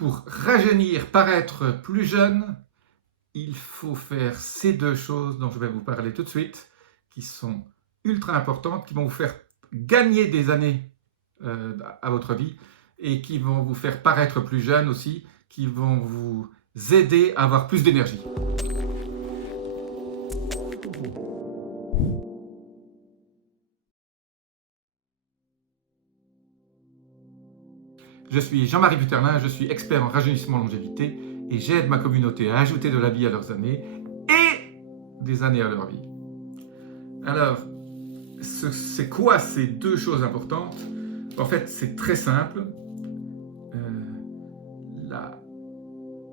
Pour rajeunir, paraître plus jeune, il faut faire ces deux choses dont je vais vous parler tout de suite, qui sont ultra importantes, qui vont vous faire gagner des années à votre vie et qui vont vous faire paraître plus jeune aussi, qui vont vous aider à avoir plus d'énergie. Je suis Jean-Marie Buterlin, je suis expert en rajeunissement longévité et j'aide ma communauté à ajouter de la vie à leurs années et des années à leur vie. Alors, c'est quoi ces deux choses importantes? En fait, c'est très simple.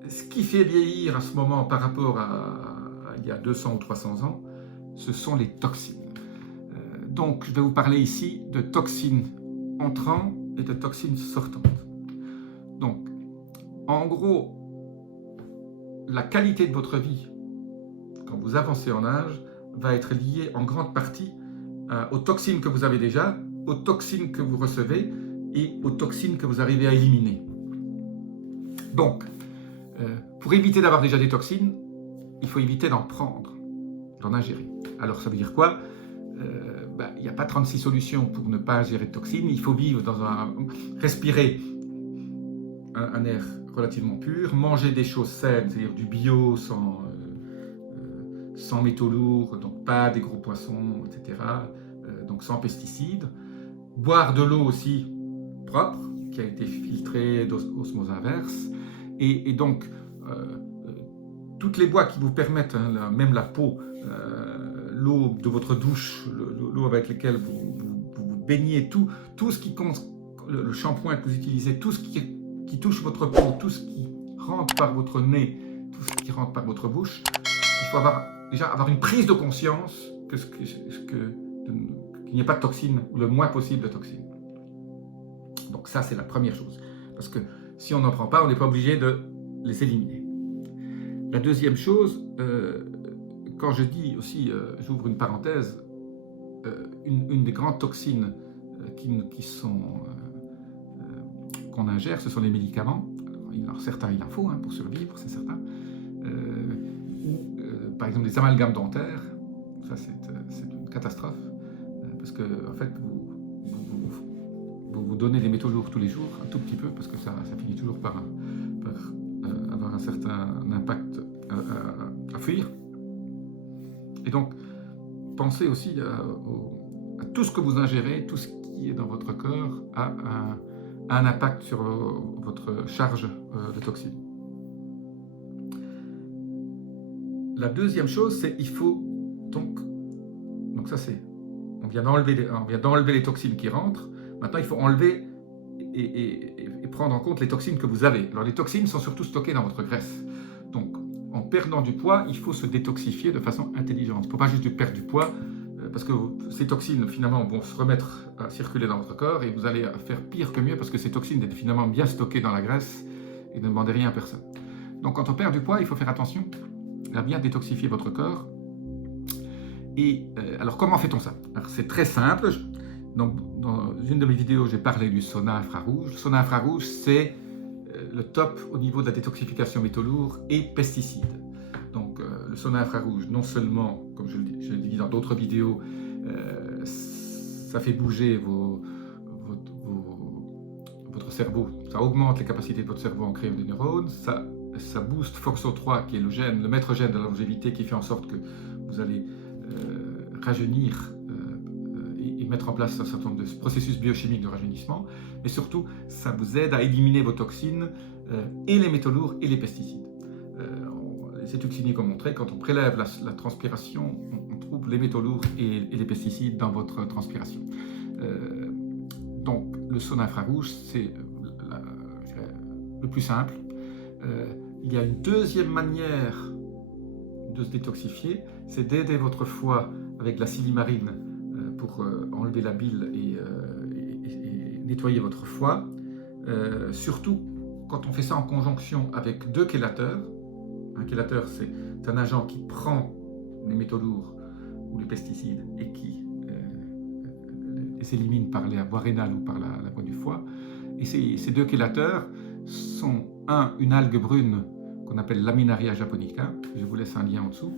Ce qui fait vieillir à ce moment par rapport à il y a 200 ou 300 ans, ce sont les toxines. Donc, je vais vous parler ici de toxines entrantes et de toxines sortantes. Donc, en gros, la qualité de votre vie, quand vous avancez en âge, va être liée en grande partie aux toxines que vous avez déjà, aux toxines que vous recevez et aux toxines que vous arrivez à éliminer. Donc, pour éviter d'avoir déjà des toxines, il faut éviter d'en prendre, d'en ingérer. Alors, ça veut dire quoi? Il n'y a pas 36 solutions pour ne pas ingérer de toxines. Il faut vivre respirer un air relativement pur, manger des choses saines, c'est-à-dire du bio, sans métaux lourds, donc pas des gros poissons, etc. Donc sans pesticides. Boire de l'eau aussi propre, qui a été filtrée d'osmose inverse. Et donc, toutes les bois qui vous permettent, même la peau, l'eau de votre douche, l'eau avec laquelle vous baignez, tout ce qui compte, le shampoing que vous utilisez, tout ce qui touche votre peau, tout ce qui rentre par votre nez, tout ce qui rentre par votre bouche, il faut déjà avoir une prise de conscience qu'il n'y ait pas de toxines, ou le moins possible de toxines. Donc ça, c'est la première chose. Parce que si on n'en prend pas, on n'est pas obligé de les éliminer. La deuxième chose, quand je dis aussi, j'ouvre une parenthèse, une des grandes toxines qu'on ingère, ce sont les médicaments. Alors certains, il en faut pour survivre, c'est certain. Par exemple, les amalgames dentaires, ça c'est une catastrophe, parce que en fait, vous donnez des métaux lourds tous les jours, un tout petit peu, parce que ça finit toujours par avoir un certain impact à fuir. Et donc, pensez aussi à tout ce que vous ingérez, tout ce qui est dans votre corps a un impact sur votre charge de toxines. La deuxième chose, c'est il faut donc ça c'est, on vient d'enlever les toxines qui rentrent. Maintenant, il faut enlever et prendre en compte les toxines que vous avez. Alors, les toxines sont surtout stockées dans votre graisse. Donc, en perdant du poids, il faut se détoxifier de façon intelligente. Il ne faut pas juste perdre du poids, parce que ces toxines, finalement, vont se remettre à circuler dans votre corps et vous allez faire pire que mieux, parce que ces toxines sont finalement bien stockées dans la graisse et ne demandez rien à personne. Donc, quand on perd du poids, il faut faire attention à bien détoxifier votre corps. Et alors, comment fait-on ça? Alors, c'est très simple. Dans une de mes vidéos, j'ai parlé du sauna infrarouge. Le sauna infrarouge, c'est le top au niveau de la détoxification métaux lourds et pesticides. Donc, le sauna infrarouge, non seulement, comme je l'ai dit dans d'autres vidéos, ça fait bouger votre cerveau, ça augmente les capacités de votre cerveau en créant des neurones, ça booste FOXO3, qui est le maître gène de la longévité, qui fait en sorte que vous allez rajeunir et mettre en place un certain nombre de processus biochimiques de rajeunissement, mais surtout, ça vous aide à éliminer vos toxines et les métaux lourds et les pesticides. Les études cliniques ont montré que quand on prélève la transpiration, on trouve les métaux lourds et les pesticides dans votre transpiration. Donc, le sauna infrarouge, c'est le plus simple. Il y a une deuxième manière de se détoxifier, c'est d'aider votre foie avec la silimarine pour enlever la bile et nettoyer votre foie. Surtout quand on fait ça en conjonction avec 2 chélateurs. Un chélateur, c'est un agent qui prend les métaux lourds ou les pesticides et qui les élimine par la voie rénale ou par la voie du foie. Et ces 2 chélateurs sont une algue brune qu'on appelle Laminaria japonica, je vous laisse un lien en dessous.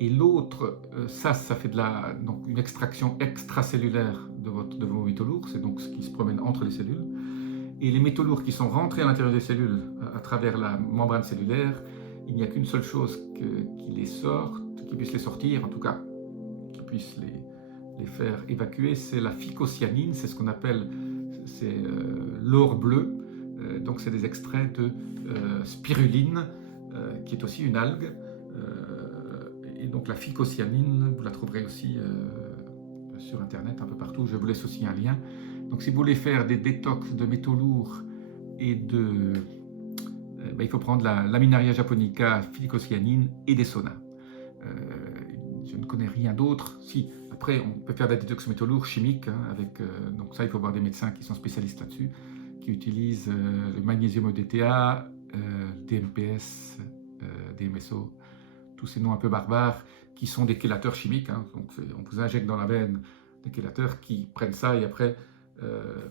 Et l'autre, ça fait donc une extraction extracellulaire de vos métaux lourds, c'est donc ce qui se promène entre les cellules. Et les métaux lourds qui sont rentrés à l'intérieur des cellules à travers la membrane cellulaire, il n'y a qu'une seule chose qui les sorte, qui puisse les sortir, en tout cas, qui puisse les faire évacuer, c'est la phycocyanine, c'est ce qu'on appelle l'or bleu. Donc c'est des extraits de spiruline, qui est aussi une algue. Et donc la phycocyanine, vous la trouverez aussi sur internet un peu partout, je vous laisse aussi un lien. Donc si vous voulez faire des détox de métaux lourds et il faut prendre la Laminaria japonica, phycocyanine et des saunas. Je ne connais rien d'autre. Si, après on peut faire des détox métaux lourds chimiques, hein, donc ça il faut avoir des médecins qui sont spécialistes là-dessus, qui utilisent le magnésium EDTA, DMPS, DMSO, tous ces noms un peu barbares, qui sont des chélateurs chimiques. Hein. Donc on vous injecte dans la veine des chélateurs qui prennent ça et après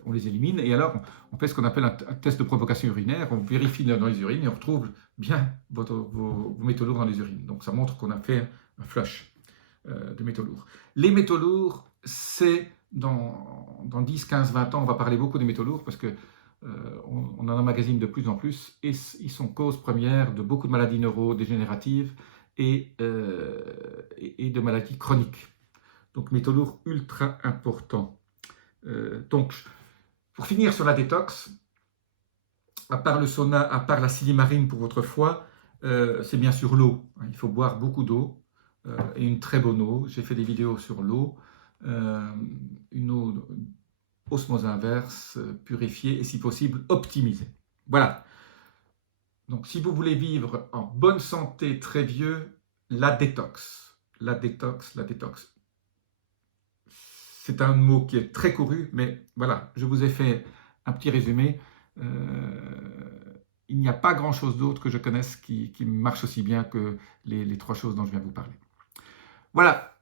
on les élimine. Et alors on fait ce qu'on appelle un test de provocation urinaire, on vérifie dans les urines et on retrouve bien vos métaux lourds dans les urines. Donc ça montre qu'on a fait un flush de métaux lourds. Les métaux lourds, c'est dans 10, 15, 20 ans, on va parler beaucoup des métaux lourds parce que on en emmagasine de plus en plus et ils sont cause première de beaucoup de maladies neurodégénératives et de maladies chroniques. Donc métaux lourds ultra importants. Donc pour finir sur la détox, à part le sauna, à part la silimarine pour votre foie, c'est bien sûr l'eau. Il faut boire beaucoup d'eau et une très bonne eau. J'ai fait des vidéos sur l'eau, une eau osmose inverse, purifiée et si possible optimisée. Voilà. Donc si vous voulez vivre en bonne santé très vieux, la détox. La détox, la détox. C'est un mot qui est très couru, mais voilà, je vous ai fait un petit résumé. Il n'y a pas grand-chose d'autre que je connaisse qui marche aussi bien que les trois choses dont je viens de vous parler. Voilà,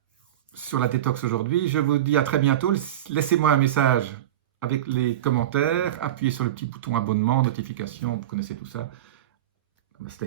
sur la détox aujourd'hui. Je vous dis à très bientôt. Laissez-moi un message avec les commentaires. Appuyez sur le petit bouton abonnement, notification, vous connaissez tout ça. Namaste.